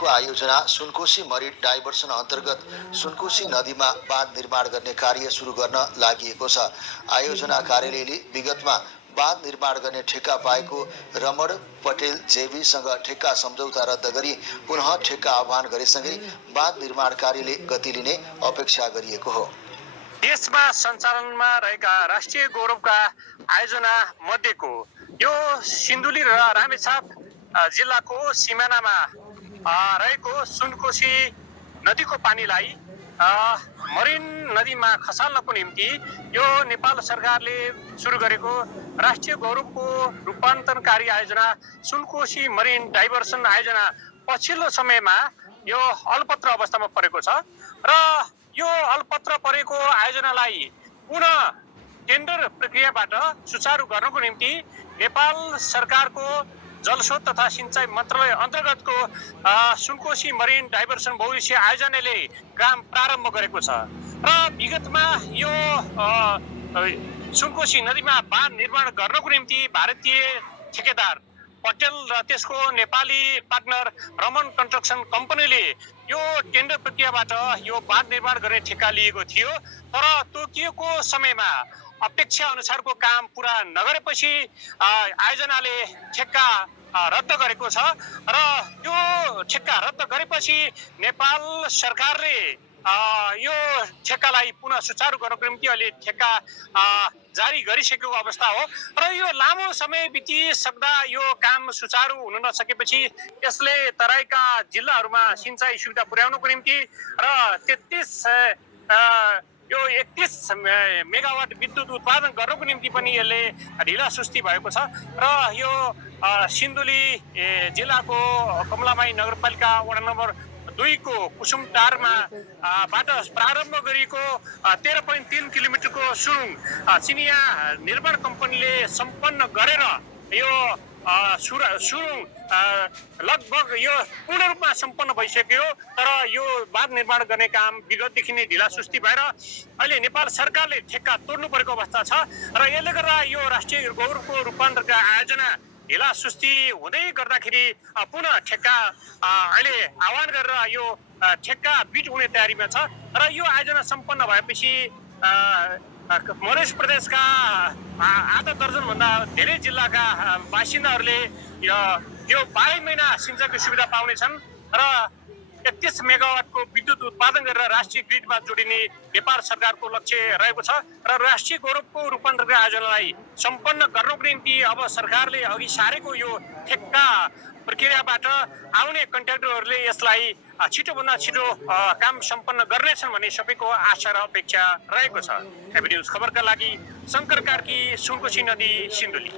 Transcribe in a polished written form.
गौरवको आयोजना Sunkoshi Marin diversion अन्तर्गत सुनकोशी नदीमा बाँध निर्माण गर्ने कार्य सुरु गर्न लागि छ। आयोजना कार्यालयले विगतमा बाँध निर्माण गर्ने ठेक्का पाएको रमण पटेल जेबीसँग ठेक्का सम्झौता रद्द गरी पुनः ठेक्का आह्वान गरेसँगै बाँध निर्माण कार्यले गति लिने अपेक्षा गरिएको हो। देशमा सञ्चालनमा रहेका राष्ट्रिय गौरवका आयोजना मध्येको यो सिन्धुली र रामेछाप जिल्लाको सिमानामा रहेको सुनकोशी नदीको पानीलाई मरिन नदीमा खसाल्नको निम्ति यो नेपाल सरकारले सुरु गरेको राष्ट्रिय गौरवको रूपान्तरणकारी आयोजना सुनकोशी मरिन डाइभर्सन आयोजना पछिल्लो समयमा यो अलपत्र अवस्थामा परेको छ र यो अलपत्र परेको आयोजनालाई पुनः टेन्डर प्रक्रियाबाट सुचारू गर्नको निम्ति नेपाल सरकारको जलस्रोत तथा सिंचाई मन्त्रालय अन्तर्गतको सुनकोशी मरिन डाइभर्सन बहुउद्देश्य आयोजनाले काम प्रारम्भ गरेको छ र विगतमा यो सुनकोशी नदीमा बाँध निर्माण गर्नको निम्ति भारतीय ठेकेदार पटेल र त्यसको नेपाली पार्टनर रमन कन्स्ट्रक्सन कम्पनीले यो टेन्डर प्रक्रियाबाट यो बाँध निर्माण गर्ने ठेक्का लिएको थियो। तर तोकिएको समयमा अपेक्षा अनुसारको काम पुरा नगरेपछि आयोजनाले ठेक्का रद्द गरेको छ र यो ठेक्का रद्द गरेपछि नेपाल सरकारले यो ठेक्कालाई पुनः सुचारू गर्नको निम्ति अहिले ठेक्का जारी गरिसकेको अवस्था हो र यो लामो समय बितिसक्दा यो काम सुचारू हुन नसकेपछि यसले तराईका जिल्लाहरूमा सिंचाई सुविधा पुर्याउनको निम्ति र 31 मेगावाट विद्युत उत्पादन गर्नको निम्ति पनि यसले ढिला सुस्ती भएको छ र यो सिन्धुली जिल्लाको कमलामाई नगरपालिका वडा नम्बर 2 को कुसुमटारमा बाट प्रारम्भ गरिएको 13.3 किलोमिटरको सुरुङ चिनिया निर्माण कम्पनीले सम्पन्न गरेर यो सुरुङ लगभग यो पूर्ण रूपमा सम्पन्न भइसक्यो। तर यो बाँध निर्माण गर्ने काम विगतदेखि नै ढिला सुस्ती भएर अहिले नेपाल सरकारले ठेक्का तोड्नु परेको अवस्था छ र यसले गर्दा यो राष्ट्रिय गौरवको रूपान्तरणका आयोजना ढिला सुस्ती हुँदै गर्दाखेरि पुनः ठेक्का अहिले आह्वान गरेर यो ठेक्का बिट हुने तयारीमा छ र यो आयोजना सम्पन्न भएपछि मधेस प्रदेशका आधा दर्जनभन्दा धेरै जिल्लाका बासिन्दाहरूले यो 12 महिना सिंचाइको सुविधा पाउनेछन् र 31 मेगावाटको विद्युत उत्पादन गरेर राष्ट्रिय ग्रिडमा जोडिने नेपाल सरकारको लक्ष्य रहेको छ र राष्ट्रिय गौरवको रूपान्तरणको आयोजनालाई सम्पन्न गर्नको निम्ति अब सरकारले अघि सारेको यो ठेक्का प्रक्रियाबाट आउने कन्ट्र्याक्टरहरूले यसलाई छिटोभन्दा छिटो काम सम्पन्न गर्नेछन् भन्ने सबैको आशा र अपेक्षा रहेको छ। एबी न्युज खबरका लागि शङ्कर कार्की, सुनकोशी नदी, सिन्धुली।